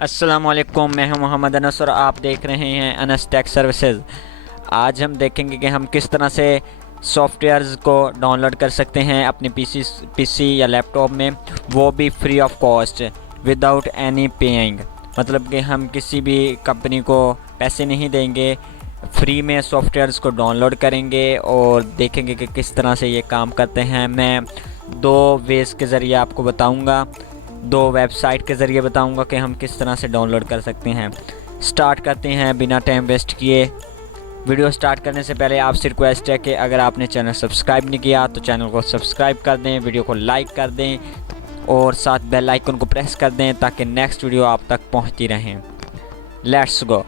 अस्सलामुअलैकुम, मैं हूं मोहम्मद अनस और आप देख रहे हैं अनस टेक सर्विसेज। आज हम देखेंगे कि हम किस तरह से सॉफ्टवेयर्स को डाउनलोड कर सकते हैं अपने पीसी या लैपटॉप में, वो भी free of cost without any paying. मतलब कि हम किसी भी कंपनी को पैसे नहीं देंगे, फ्री में सॉफ्टवेयर्स को डाउनलोड करेंगे और देखेंगे कि किस तरह से ये काम करते हैं। मैं दो वेज़ के ज़रिए आपको बताऊंगा, दो वेबसाइट के ज़रिए बताऊंगा कि हम किस तरह से डाउनलोड कर सकते हैं। स्टार्ट करते हैं बिना टाइम वेस्ट किए। वीडियो स्टार्ट करने से पहले आपसे रिक्वेस्ट है कि अगर आपने चैनल सब्सक्राइब नहीं किया तो चैनल को सब्सक्राइब कर दें, वीडियो को लाइक कर दें और साथ बेल आइकन को प्रेस कर दें ताकि नेक्स्ट वीडियो आप तक पहुंचती रहें। Let's go.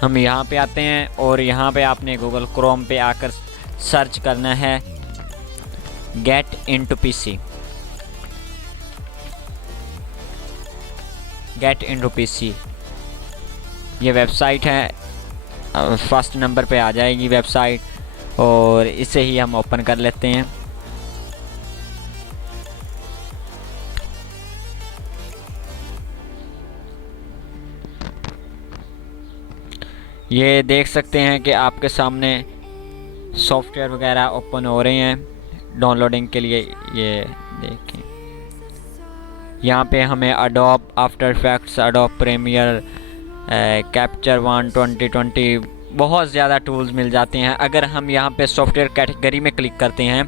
हम यहाँ पे आते हैं और यहाँ पे आपने गूगल क्रोम पे आकर सर्च करना है get into PC. Get into PC ये वेबसाइट है, फर्स्ट नंबर पे आ जाएगी वेबसाइट और इसे ही हम ओपन कर लेते हैं। ये देख सकते हैं कि आपके सामने सॉफ्टवेयर वगैरह ओपन हो रहे हैं डाउनलोडिंग के लिए। ये देखें, यहाँ पे हमें Adobe after effects, Adobe premiere, capture one 2020 बहुत ज़्यादा टूल्स मिल जाते हैं। अगर हम यहाँ पे सॉफ्टवेयर कैटेगरी में क्लिक करते हैं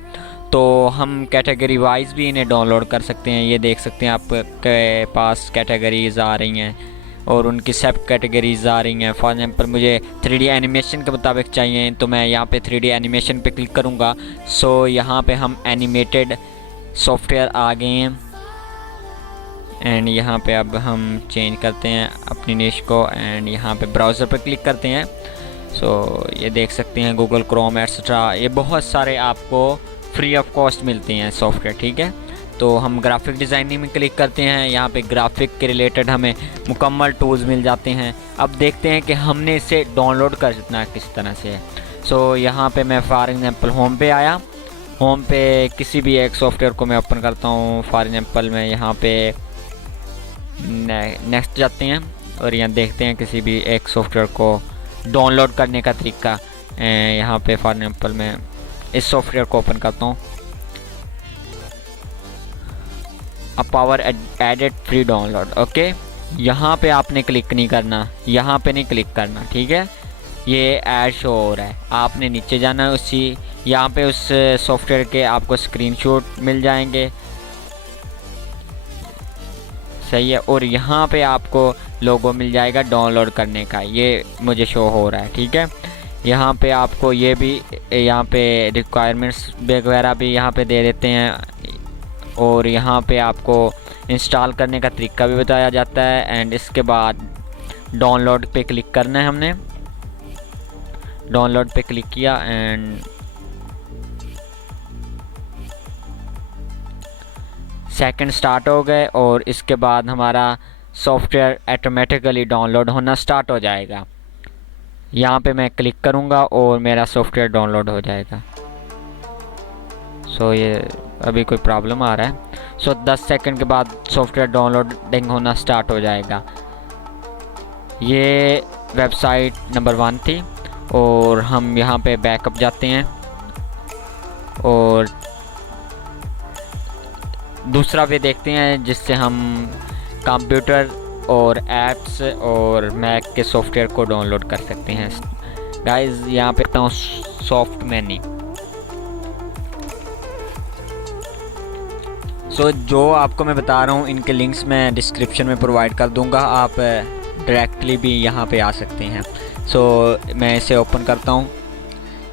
तो हम कैटेगरी वाइज भी इन्हें डाउनलोड कर सकते हैं। ये देख सकते हैं आपके पास कैटेगरीज आ रही हैं और उनकी सब कैटेगरीज आ रही हैं। फॉर एग्जांपल मुझे 3D एनिमेशन के मुताबिक चाहिए तो मैं यहाँ पे 3D एनिमेशन पे क्लिक करूँगा। सो यहाँ पे हम एनिमेटेड सॉफ्टवेयर आ गए हैं एंड यहाँ पे अब हम चेंज करते हैं अपनी निश को एंड यहाँ पे ब्राउज़र पे क्लिक करते हैं। सो ये देख सकते हैं गूगल क्रोम एट्सेट्रा, ये बहुत सारे आपको फ्री ऑफ कॉस्ट मिलते हैं सॉफ्टवेयर। ठीक है, तो हम ग्राफिक डिज़ाइनिंग में क्लिक करते हैं। यहाँ पे ग्राफिक के रिलेटेड हमें मुकम्मल टूल्स मिल जाते हैं। अब देखते हैं कि हमने इसे डाउनलोड करना किस तरह से है। सो यहाँ पे मैं फॉर एग्जांपल होम पे आया। होम पे किसी भी एक सॉफ्टवेयर को मैं ओपन करता हूँ। फॉर एग्जांपल मैं यहाँ पे नेक्स्ट जाते हैं और यहाँ देखते हैं किसी भी एक सॉफ्टवेयर को डाउनलोड करने का तरीका। यहाँ पे फॉर एग्जांपल मैं इस सॉफ्टवेयर को ओपन करता हूँ, power added free download. Okay, यहाँ पे आपने क्लिक नहीं करना, यहाँ पे नहीं क्लिक करना। ठीक है, ये ऐड शो हो रहा है, आपने नीचे जाना है उसी, यहाँ पे उस सॉफ्टवेयर के आपको स्क्रीनशॉट मिल जाएंगे। सही है, और यहाँ पे आपको लोगो मिल जाएगा डाउनलोड करने का, ये मुझे शो हो रहा है। ठीक है, यहाँ पे आपको ये भी, यहाँ पे रिक्वायरमेंट्स वगैरह भी यहाँ पे दे देते हैं और यहाँ पे आपको इंस्टॉल करने का तरीका भी बताया जाता है। एंड इसके बाद डाउनलोड पे क्लिक करना है हमने। डाउनलोड पे क्लिक किया एंड सेकंड स्टार्ट हो गए और इसके बाद हमारा सॉफ्टवेयर ऑटोमेटिकली डाउनलोड होना स्टार्ट हो जाएगा। यहाँ पे मैं क्लिक करूँगा और मेरा सॉफ्टवेयर डाउनलोड हो जाएगा। सो ये अभी कोई प्रॉब्लम आ रहा है। सो 10 सेकंड के बाद सॉफ्टवेयर डाउनलोडिंग होना स्टार्ट हो जाएगा। ये वेबसाइट नंबर 1 थी और हम यहाँ पे बैकअप जाते हैं और दूसरा वे देखते हैं जिससे हम कंप्यूटर और ऐप्स और मैक के सॉफ्टवेयर को डाउनलोड कर सकते हैं। गाइस यहाँ पे तो सॉफ्ट मैनी। सो जो आपको मैं बता रहा हूँ इनके लिंक्स मैं डिस्क्रिप्शन में प्रोवाइड कर दूँगा, आप डायरेक्टली भी यहाँ पे आ सकते हैं। सो मैं इसे ओपन करता हूँ।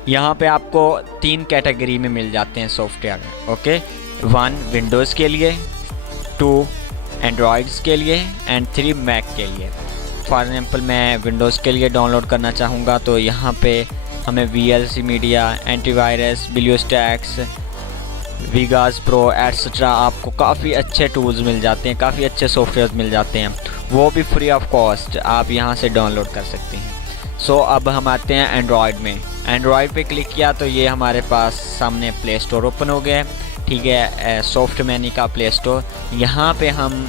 यहाँ पे आपको 3 कैटेगरी में मिल जाते हैं सॉफ्टवेयर। ओके, 1 विंडोज़ के लिए, 2 एंड्रॉयड्स के लिए एंड 3 मैक के लिए। फॉर एग्जांपल मैं विंडोज़ के लिए डाउनलोड करना चाहूँगा तो यहाँ पे हमें VLC media, antivirus, BlueStacks, Vegas pro etcetera आपको काफ़ी अच्छे टूल्स मिल जाते हैं, काफ़ी अच्छे सॉफ्टवेयर मिल जाते हैं। वो भी फ्री ऑफ कॉस्ट आप यहाँ से डाउनलोड कर सकते हैं। सो अब हम आते हैं एंड्रॉयड में। एंड्रॉयड पे क्लिक किया तो ये हमारे पास सामने प्ले स्टोर ओपन हो गया है, ठीक है, सॉफ्टमैनी का प्ले स्टोर। यहाँ पे हम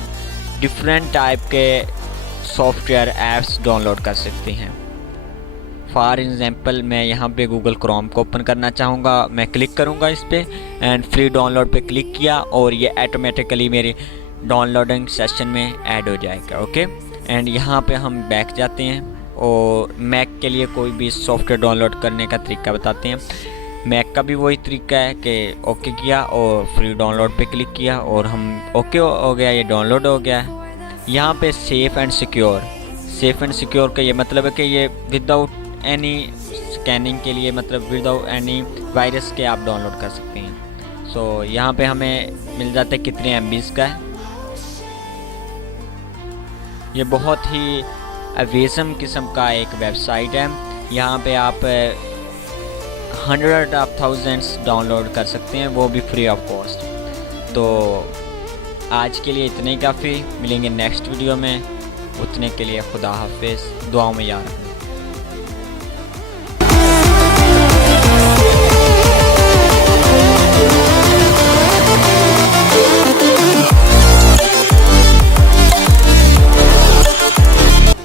डिफरेंट टाइप के सॉफ्टवेयर ऐप्स डाउनलोड कर सकते हैं। फॉर एग्ज़ाम्पल मैं यहाँ पे गूगल क्रोम को ओपन करना चाहूँगा, मैं क्लिक करूँगा इस पर एंड फ्री डाउनलोड पे क्लिक किया और ये ऑटोमेटिकली मेरी डाउनलोडिंग सेशन में ऐड हो जाएगा। ओके, एंड यहाँ पे हम बैक जाते हैं और मैक के लिए कोई भी सॉफ्टवेयर डाउनलोड करने का तरीका बताते हैं। मैक का भी वही तरीका है कि ओके किया और फ्री डाउनलोड पे क्लिक किया और हम ओके हो गया, ये डाउनलोड हो गया। यहाँ पे सेफ़ एंड सिक्योर का ये मतलब है कि ये विदाउट एनी स्कैनिंग के लिए, मतलब विदाउट एनी वायरस के आप डाउनलोड कर सकते हैं। सो यहाँ पे हमें मिल जाता है कितने MBs का है। ये बहुत ही अवेज़म किस्म का एक वेबसाइट है। यहाँ पे आप 100 of thousands डाउनलोड कर सकते हैं, वो भी फ्री ऑफ कॉस्ट। तो आज के लिए इतने ही काफ़ी, मिलेंगे नेक्स्ट वीडियो में। उतने के लिए खुदा हाफिज़, दुआओं में याद रखना।